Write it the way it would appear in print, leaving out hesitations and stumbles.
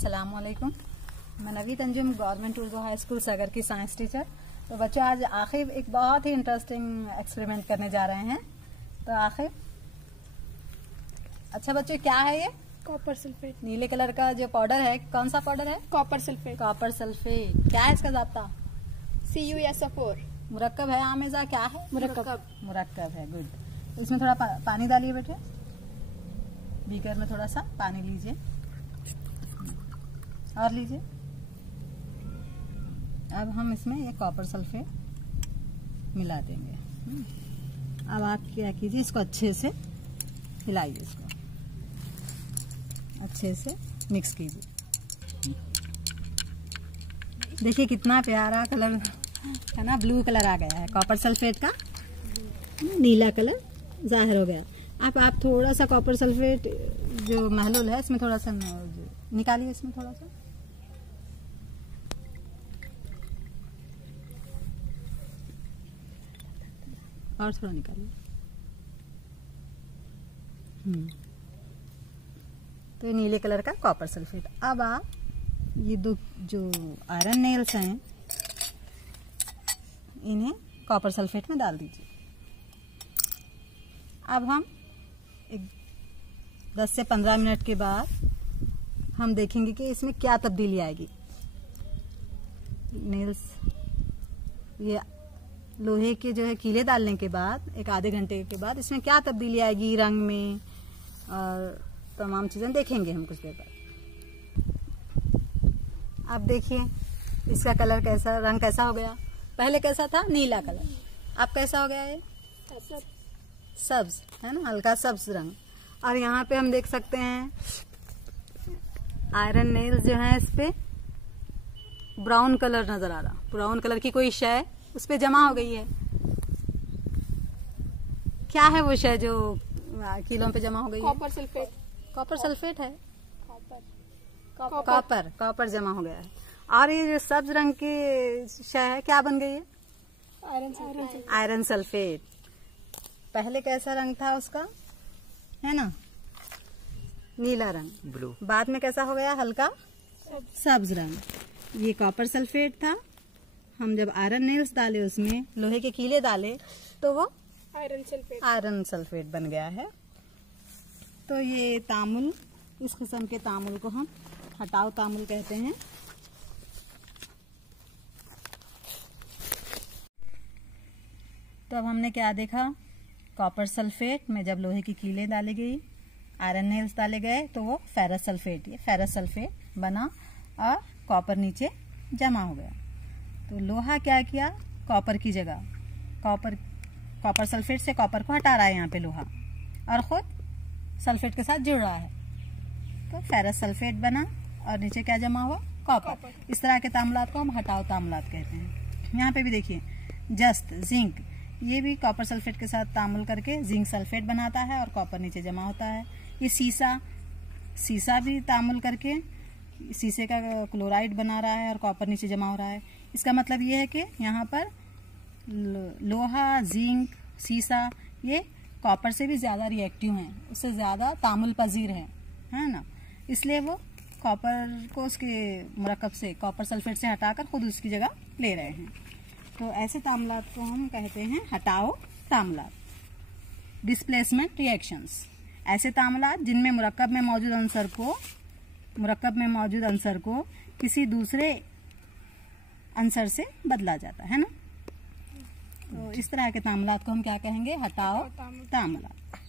अस्सलाम वालेकुम। मैं Naveed Anjum government Urdu high school Sagar की साइंस टीचर। तो बच्चों, आज आखिर एक बहुत ही इंटरेस्टिंग एक्सपेरिमेंट करने जा रहे हैं। तो आखिर अच्छा बच्चों, क्या है ये? Copper sulphate. नीले कलर का जो पाउडर है, कौन सा पाउडर है? Copper sulphate. Copper sulphate. क्या है इसका जाब्ता? CuSO4। मुरक्कब है आमेजा? क्या है? मुरक्कब है। गुड। इसमें थोड़ा पानी डालिए बेटे। बीकर में थोड़ा सा पानी लीजिए और लीजिए। अब हम इसमें ये कॉपर सल्फेट मिला देंगे। अब आप क्या कीजिए, इसको अच्छे से हिलाइए, इसको अच्छे से मिक्स कीजिए। देखिए कितना प्यारा कलर है ना, ब्लू कलर आ गया है कॉपर सल्फेट का, नीला कलर जाहिर हो गया। अब आप थोड़ा सा कॉपर सल्फेट जो महलूल है इसमें थोड़ा सा निकालिए, इसमें थोड़ा सा और थोड़ा निकालिए। तो ये नीले कलर का कॉपर सल्फेट। अब आप ये दो जो आयरन नेल्स हैं इन्हें कॉपर सल्फेट में डाल दीजिए। अब हम 10 से 15 मिनट के बाद हम देखेंगे कि इसमें क्या तब्दीली आएगी। नेल्स ये लोहे के जो है कीले डालने के बाद एक आधे घंटे के बाद इसमें क्या तब्दीली आएगी रंग में और तमाम चीजें देखेंगे हम कुछ देर बाद। अब देखिए इसका कलर कैसा, रंग कैसा हो गया। पहले कैसा था? नीला कलर। अब कैसा हो गया? ये सब्ज है ना, हल्का सब्ज रंग। और यहाँ पे हम देख सकते हैं आयरन नेल्स जो है इस पे ब्राउन कलर नजर आ रहा। ब्राउन कलर की कोई शय उस पे जमा हो गई है। क्या है वो शय जो कीलों पे जमा हो गई है? Copper sulphate. कॉपर सल्फेट है। कॉपर कॉपर जमा हो गया है। और ये जो सब्ज रंग की शय है क्या बन गई है? Iron sulphate. पहले कैसा रंग था उसका, है ना, नीला रंग, ब्लू। बाद में कैसा हो गया? हल्का सब्ज रंग। ये कॉपर सल्फेट था। हम जब आयरन नेल्स डाले, उसमें लोहे के कीले डाले, तो वो आयरन सल्फेट बन गया है। तो ये तामुल, इस किस्म के तामुल को हम हटाओ तामुल कहते हैं। तो अब हमने क्या देखा? कॉपर सल्फेट में जब लोहे की कीले डाली गई, आयरन नेल्स डाले गए, तो वो फेरस सल्फेट, ये फेरस सल्फेट बना और कॉपर नीचे जमा हो गया। तो लोहा क्या किया? कॉपर की जगह कॉपर सल्फेट से कॉपर को हटा रहा है यहाँ पे लोहा, और खुद सल्फेट के साथ जुड़ रहा है। तो फेरस सल्फेट बना और नीचे क्या जमा हुआ? कॉपर। इस तरह के तामुलात को हम हटाओ तामुलात कहते हैं। यहाँ पे भी देखिए जस्त, जिंक, ये भी कॉपर सल्फेट के साथ तामुल करके जिंक सल्फेट बनाता है और कॉपर नीचे जमा होता है। ये सीसा भी तामुल करके सीसे का क्लोराइड बना रहा है और कॉपर नीचे जमा हो रहा है। इसका मतलब ये है कि यहाँ पर लोहा, जिंक, सीसा ये कॉपर से भी ज्यादा रिएक्टिव हैं, उससे ज्यादा तामुल पजीर है ना। इसलिए वो कॉपर को उसके मुरक्कब से, कॉपर सल्फेट से हटाकर खुद उसकी जगह ले रहे हैं। तो ऐसे तामुलात को हम कहते हैं हटाओ तामुलात, डिस्प्लेसमेंट रिएक्शंस। ऐसे तामुलात जिनमें मुरक्कब में मौजूद अंसर को किसी दूसरे अंसर से बदला जाता है ना। तो इस तरह के तामुलात को हम क्या कहेंगे? हटाओ तामुलात।